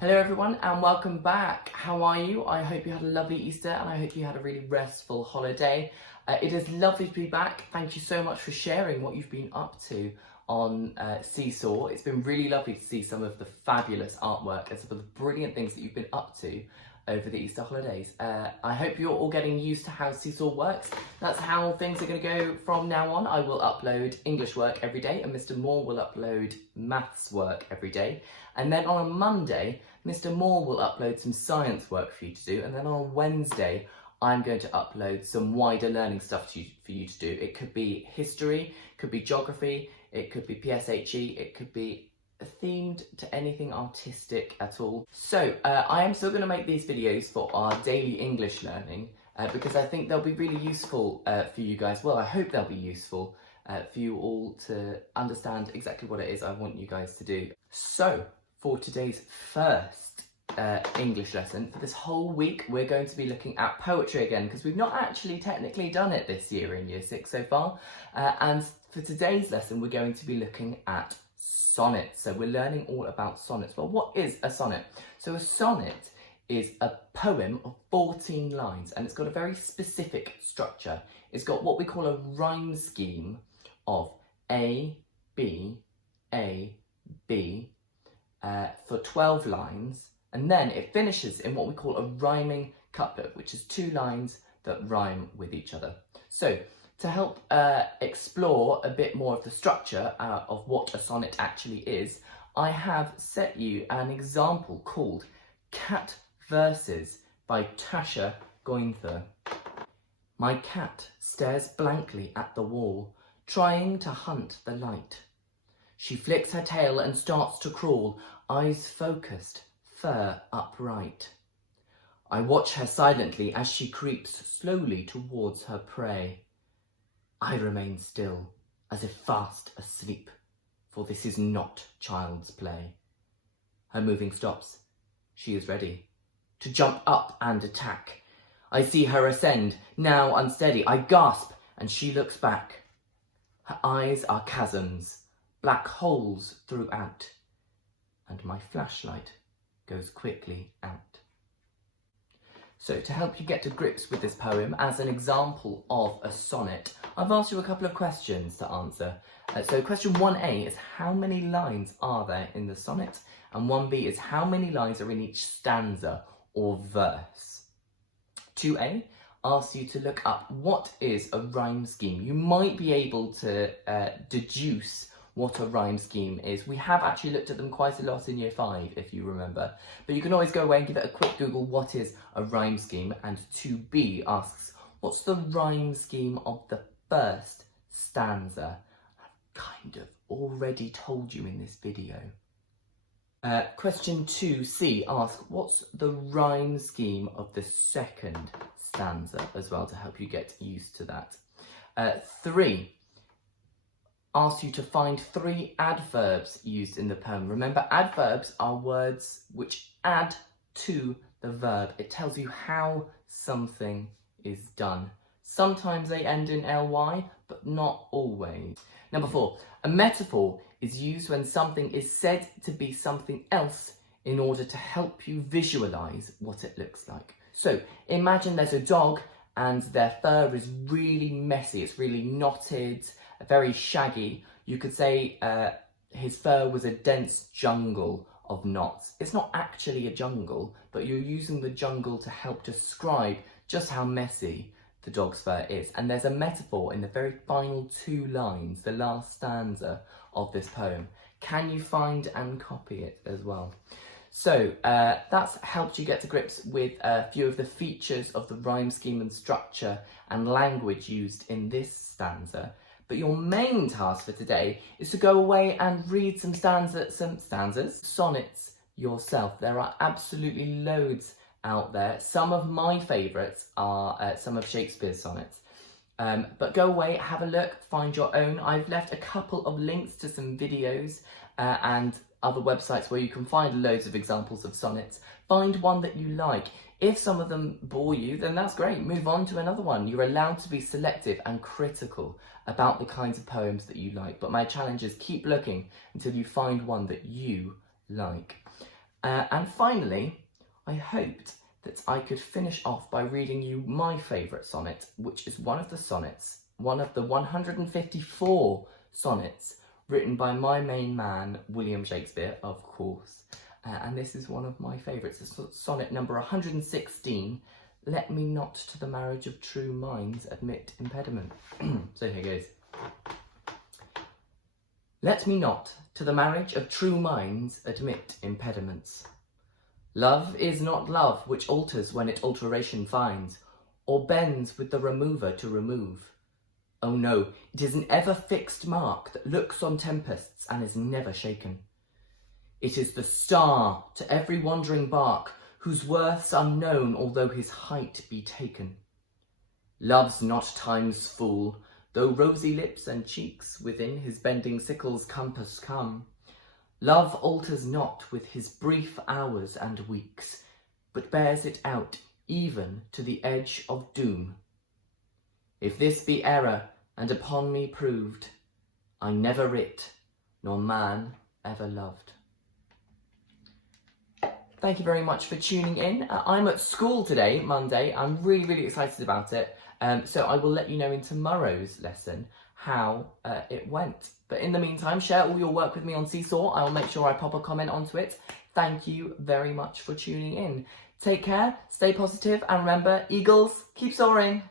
Hello everyone and welcome back. How are you? I hope you had a lovely Easter and I hope you had a really restful holiday. It is lovely to be back. Thank you so much for sharing what you've been up to on Seesaw. It's been really lovely to see some of the fabulous artwork and some of the brilliant things that you've been up to over the Easter holidays. I hope you're all getting used to how Seesaw works. That's how things are going to go from now on. I will upload English work every day and Mr. Moore will upload maths work every day. And then on a Monday, Mr. Moore will upload some science work for you to do. And then on Wednesday, I'm going to upload some wider learning stuff for you to do. It could be history, could be geography, it could be PSHE, it could be themed to anything artistic at all. So I am still going to make these videos for our daily English learning because I think they'll be really useful for you guys. Well, I hope they'll be useful for you all to understand exactly what it is I want you guys to do. So for today's first English lesson, for this whole week we're going to be looking at poetry again because we've not actually technically done it this year in Year 6 so far. And for today's lesson we're going to be looking at sonnets. So we're learning all about sonnets. Well, what is a sonnet? So a sonnet is a poem of 14 lines and it's got a very specific structure. It's got what we call a rhyme scheme of A, B, A, B for 12 lines, and then it finishes in what we call a rhyming couplet, which is 2 lines that rhyme with each other. So to help explore a bit more of the structure of what a sonnet actually is, I have set you an example called Cat Verses by Tasha Gointher. My cat stares blankly at the wall, trying to hunt the light. She flicks her tail and starts to crawl, eyes focused, fur upright. I watch her silently as she creeps slowly towards her prey. I remain still, as if fast asleep, for this is not child's play. Her moving stops. She is ready to jump up and attack. I see her ascend, now unsteady. I gasp, and she looks back. Her eyes are chasms, black holes throughout, and my flashlight goes quickly out. So to help you get to grips with this poem as an example of a sonnet, I've asked you a couple of questions to answer. So question 1A is how many lines are there in the sonnet? And 1B is how many lines are in each stanza or verse? 2A asks you to look up what is a rhyme scheme. You might be able to deduce what a rhyme scheme is. We have actually looked at them quite a lot in Year 5, if you remember. But you can always go away and give it a quick Google, what is a rhyme scheme? And 2B asks, what's the rhyme scheme of the first stanza? I've kind of already told you in this video. Question 2C asks, what's the rhyme scheme of the second stanza as well, to help you get used to that. 3 asks you to find 3 adverbs used in the poem. Remember, adverbs are words which add to the verb. It tells you how something is done. Sometimes they end in ly, but not always. Number 4, a metaphor is used when something is said to be something else in order to help you visualise what it looks like. So imagine there's a dog and their fur is really messy, it's really knotted, very shaggy. You could say his fur was a dense jungle of knots. It's not actually a jungle, but you're using the jungle to help describe just how messy the dog's fur is. And there's a metaphor in the very final 2 lines, the last stanza of this poem. Can you find and copy it as well? So that's helped you get to grips with a few of the features of the rhyme scheme and structure and language used in this stanza. But your main task for today is to go away and read some sonnets yourself. There are absolutely loads out there. Some of my favourites are some of Shakespeare's sonnets. But go away, have a look, find your own. I've left a couple of links to some videos and other websites where you can find loads of examples of sonnets. Find one that you like. If some of them bore you, then that's great. Move on to another one. You're allowed to be selective and critical about the kinds of poems that you like. But my challenge is keep looking until you find one that you like. And finally, I hoped that I could finish off by reading you my favourite sonnet, which is one of the 154 sonnets written by my main man, William Shakespeare, of course. And this is one of my favourites. It's sonnet number 116, "Let me not to the marriage of true minds admit impediment." So here goes. Let me not to the marriage of true minds admit impediments. Love is not love which alters when it alteration finds, or bends with the remover to remove. Oh no, it is an ever fixed mark that looks on tempests and is never shaken. It is the star to every wandering bark, whose worth's unknown although his height be taken. Love's not time's fool, though rosy lips and cheeks within his bending sickle's compass come. Love alters not with his brief hours and weeks, but bears it out even to the edge of doom. If this be error, and upon me proved, I never writ, nor man ever loved. Thank you very much for tuning in. I'm at school today, Monday. I'm really excited about it. So I will let you know in tomorrow's lesson how it went. But in the meantime, share all your work with me on Seesaw. I'll make sure I pop a comment onto it. Thank you very much for tuning in. Take care, stay positive, and remember, eagles, keep soaring.